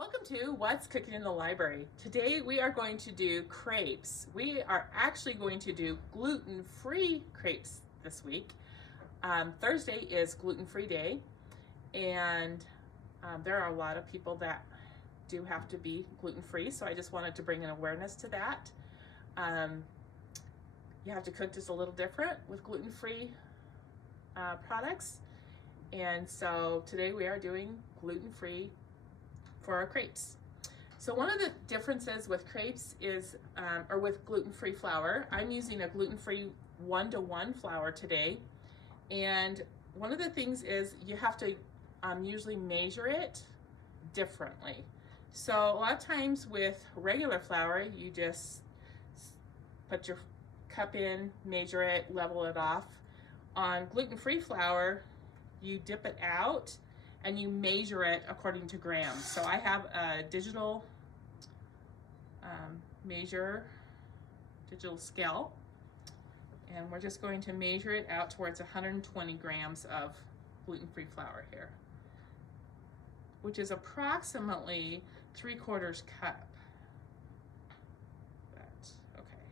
Welcome to What's Cooking in the Library. Today we are going to do crepes. We are actually going to do gluten-free crepes this week. Thursday is gluten-free day, and there are a lot of people that do have to be gluten-free, so I just wanted to bring an awareness to that. You have to cook just a little different with gluten-free products, and so today we are doing gluten-free for our crepes. So one of the differences with crepes is, or with gluten-free flour, I'm using a gluten-free 1-to-1 flour today. And one of the things is you have to usually measure it differently. So a lot of times with regular flour, you just put your cup in, measure it, level it off. On gluten-free flour, you dip it out and you measure it according to grams. So I have a digital digital scale, and we're just going to measure it out towards 120 grams of gluten-free flour here, which is approximately 3/4 cup. But, okay.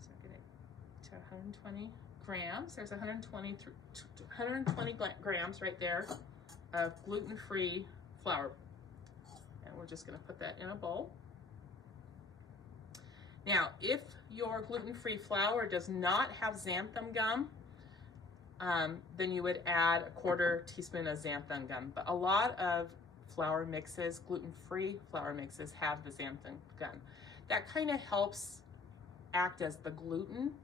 So get it to 120 grams. There's 120 grams right there of gluten-free flour. And we're just gonna put that in a bowl. Now, if your gluten-free flour does not have xanthan gum, then you would add a 1/4 teaspoon of xanthan gum. But a lot of flour mixes, gluten-free flour mixes, have the xanthan gum. That kind of helps act as the gluten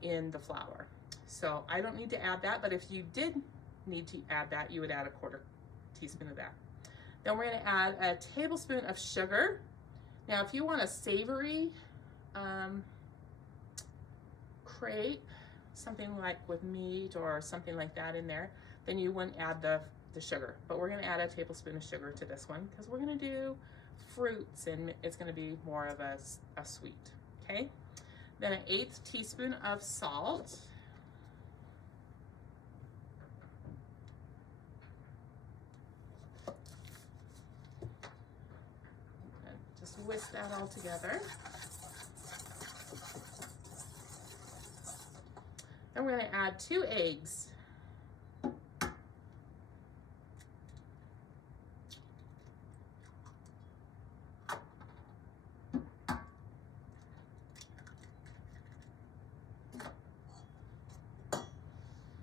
in the flour. So I don't need to add that, but if you did need to add that, you would add a 1/4 teaspoon of that. Then we're gonna add a tablespoon of sugar. Now, if you want a savory crepe, something like with meat or something like that in there, then you wouldn't add the sugar. But we're gonna add a tablespoon of sugar to this one because we're gonna do fruits and it's gonna be more of a sweet, okay? Then 1/8 teaspoon of salt. And just whisk that all together. Then we're going to add 2 eggs.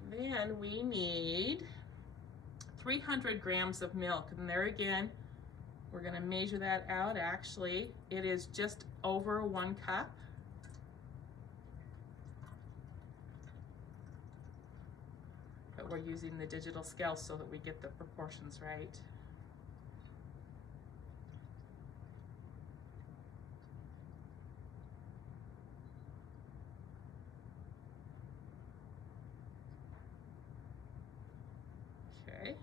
Then we need 300 grams of milk. And there again, we're gonna measure that out. Actually, it is just over 1 cup. But we're using the digital scale so that we get the proportions right. Okay,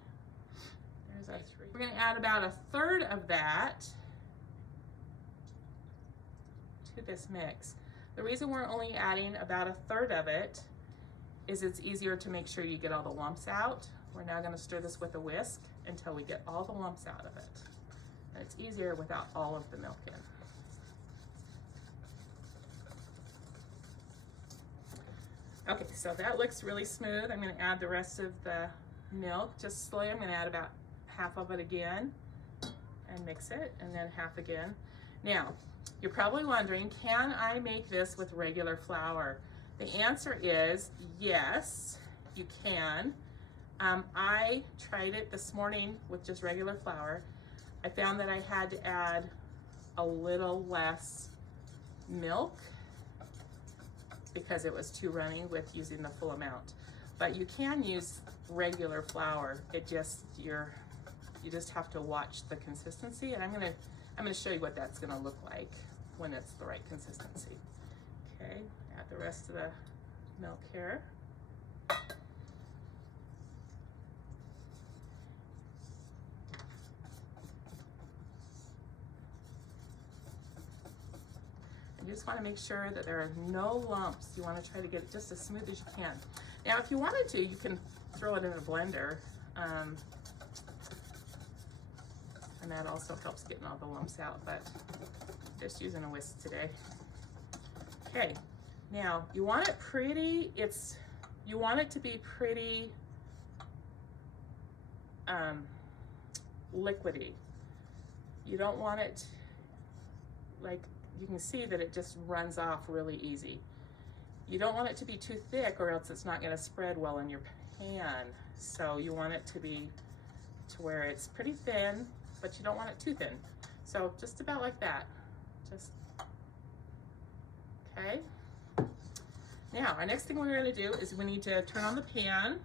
there's our 3. We're gonna add about 1/3 of that to this mix. The reason we're only adding about 1/3 of it is it's easier to make sure you get all the lumps out. We're now gonna stir this with a whisk until we get all the lumps out of it. And it's easier without all of the milk in. Okay, so that looks really smooth. I'm gonna add the rest of the milk just slowly. I'm gonna add about half of it again and mix it, and then half again. Now, you're probably wondering, can I make this with regular flour? The answer is yes, you can. I tried it this morning with just regular flour. I found that I had to add a little less milk because it was too runny with using the full amount. But you can use regular flour. It just, you just have to watch the consistency, and I'm gonna show you what that's gonna look like when it's the right consistency. Okay, add the rest of the milk here. You just want to make sure that there are no lumps. You want to try to get it just as smooth as you can. Now, if you wanted to, you can throw it in a blender. And that also helps getting all the lumps out, but just using a whisk today. Okay, now you want it pretty, you want it to be pretty liquidy. You don't want it, like you can see that it just runs off really easy. You don't want it to be too thick or else it's not gonna spread well in your pan. So you want it to be to where it's pretty thin, but you don't want it too thin. So just about like that, just, okay. Now, our next thing we're gonna do is we need to turn on the pan,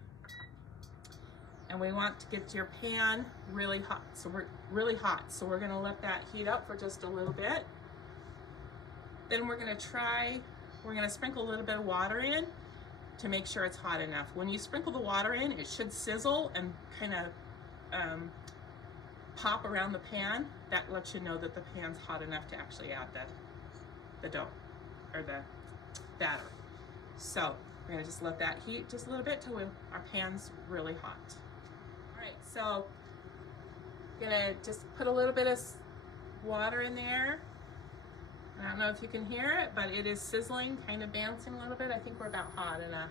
and we want to get your pan really hot. So we're gonna let that heat up for just a little bit. Then we're gonna sprinkle a little bit of water in to make sure it's hot enough. When you sprinkle the water in, it should sizzle and kind of pop around the pan. That lets you know that the pan's hot enough to actually add the dough or the batter. So we're gonna just let that heat just a little bit till our pan's really hot. All right, so gonna just put a little bit of water in there. I don't know if you can hear it, but it is sizzling, kind of bouncing a little bit. I think we're about hot enough.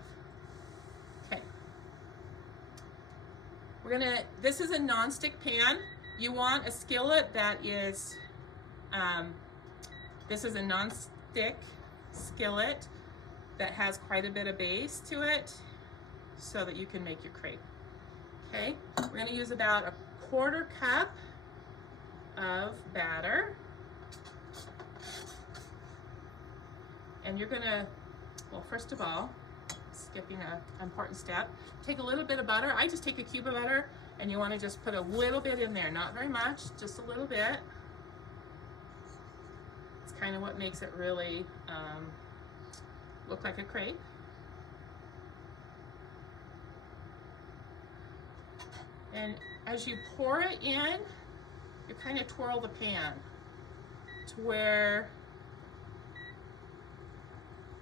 Okay. This is a non-stick pan. You want a skillet that is, this is a non-stick skillet that has quite a bit of base to it so that you can make your crepe. Okay, we're gonna use about a 1/4 cup of batter. And you're gonna, well, first of all, skipping an important step, take a little bit of butter. I just take a cube of butter, and you wanna just put a little bit in there, not very much, just a little bit. It's kind of what makes it really look like a crepe. And as you pour it in, you kind of twirl the pan to where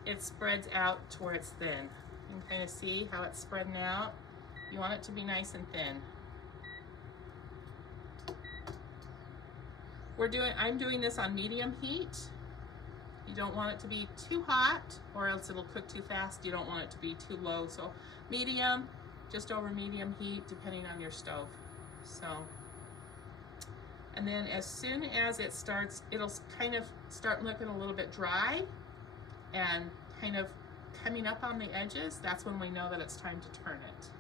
it spreads out to where it's thin. You can kind of see how it's spreading out. You want it to be nice and thin. I'm doing this on medium heat. You don't want it to be too hot or else it'll cook too fast. You don't want it to be too low. So medium, just over medium heat, depending on your stove. So, and then as soon as it starts, it'll kind of start looking a little bit dry and kind of coming up on the edges. That's when we know that it's time to turn it.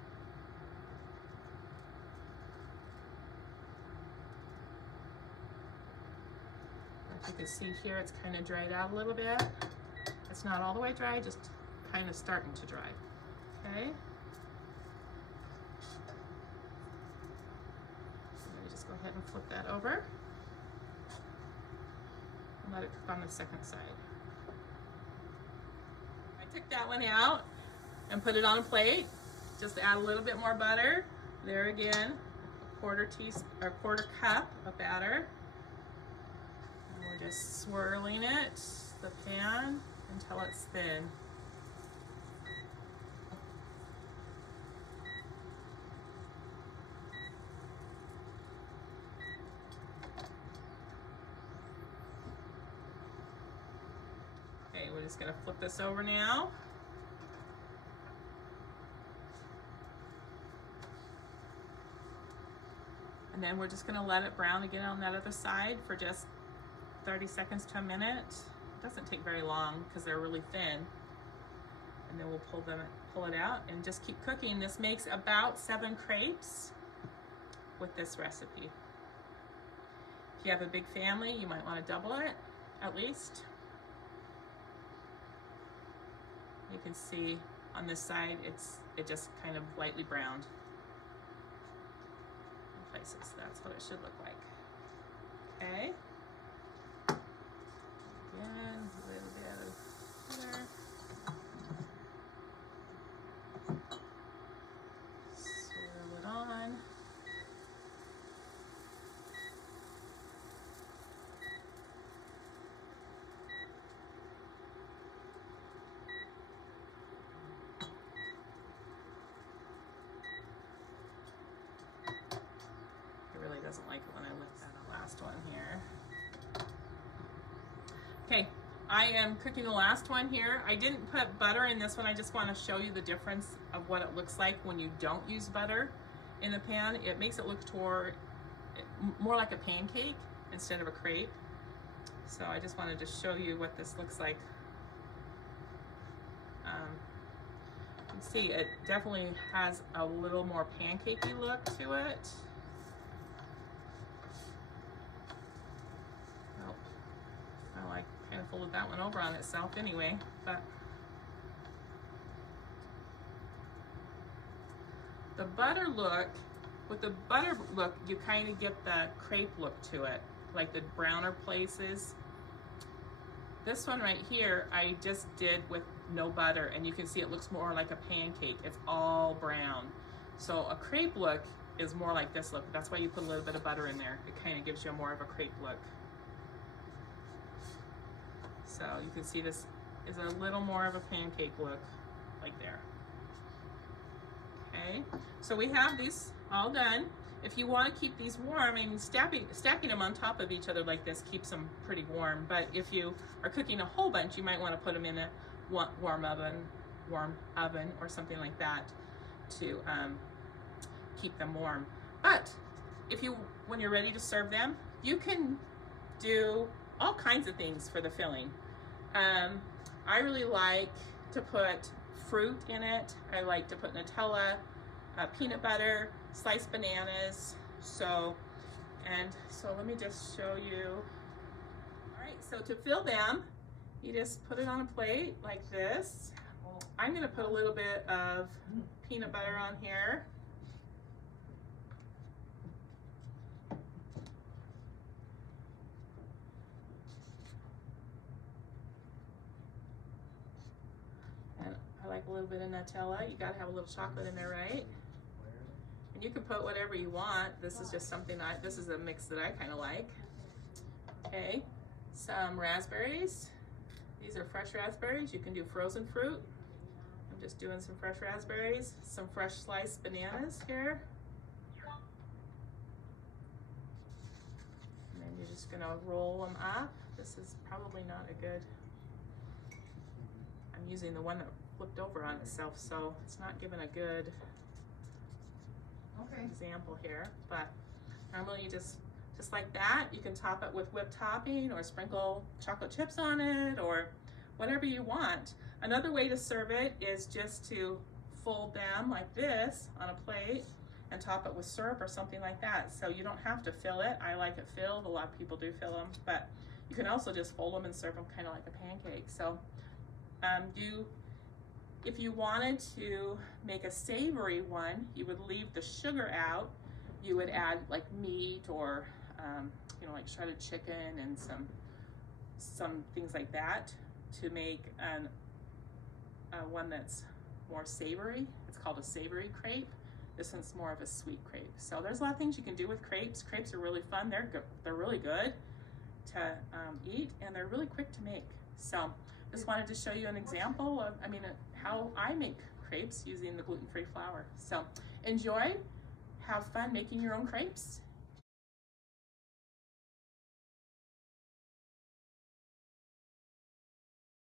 As you can see here, it's kind of dried out a little bit. It's not all the way dry, just kind of starting to dry. Okay. So let me just go ahead and flip that over and let it cook on the second side. I took that one out and put it on a plate. Just add a little bit more butter. There again, a 1/4 cup of batter. And we're just swirling the pan until it's thin. Okay, we're just gonna flip this over now. And then we're just gonna let it brown again on that other side for just 30 seconds to a minute. It doesn't take very long because they're really thin. And then we'll pull it out and just keep cooking. This makes about 7 crepes with this recipe. If you have a big family, you might want to double it at least. You can see on this side, it just kind of lightly browned in places. That's what it should look like. Okay. Again, a little bit of butter. Swirl it on. It really doesn't like it when I lift that on. last one here. Okay, I am cooking the last one here. I didn't put butter in this one. I just want to show you the difference of what it looks like when you don't use butter in the pan. It makes it look more like a pancake instead of a crepe. So I just wanted to show you what this looks like. You can see it definitely has a little more pancakey look to it. Oh, I like kind of folded that one over on itself anyway, but the butter look, with the butter look, you kind of get the crepe look to it, like the browner places. This one right here, I just did with no butter, and you can see it looks more like a pancake. It's all brown. So a crepe look is more like this look. That's why you put a little bit of butter in there. It kind of gives you more of a crepe look. So you can see this is a little more of a pancake look, like there. Okay, so we have these all done. If you want to keep these warm, I mean, stacking them on top of each other like this keeps them pretty warm. But if you are cooking a whole bunch, you might want to put them in a warm oven or something like that to keep them warm. But when you're ready to serve them, you can do all kinds of things for the filling. I really like to put fruit in it. I like to put Nutella, peanut butter, sliced bananas. So let me just show you. All right, so to fill them, you just put it on a plate like this. I'm gonna put a little bit of peanut butter on here. And I like a little bit of Nutella. You gotta have a little chocolate in there, right? And you can put whatever you want. This is just something this is a mix that I kind of like. Okay, some raspberries. These are fresh raspberries. You can do frozen fruit. I'm just doing some fresh raspberries. Some fresh sliced bananas here. And then you're just gonna roll them up. This is probably not a good, I'm using the one that flipped over on itself, so it's not giving a good example here, but normally you just like that. You can top it with whipped topping or sprinkle chocolate chips on it or whatever you want. Another way to serve it is just to fold them like this on a plate and top it with syrup or something like that. So you don't have to fill it. I like it filled. A lot of people do fill them, but you can also just fold them and serve them kind of like a pancake. So if you wanted to make a savory one, you would leave the sugar out. You would add like meat or like shredded chicken and some things like that to make one that's more savory. It's called a savory crepe. This one's more of a sweet crepe. So there's a lot of things you can do with crepes. Crepes are really fun. They're really good to eat, and they're really quick to make. So just wanted to show you an example of how I make crepes using the gluten-free flour. So enjoy, have fun making your own crepes,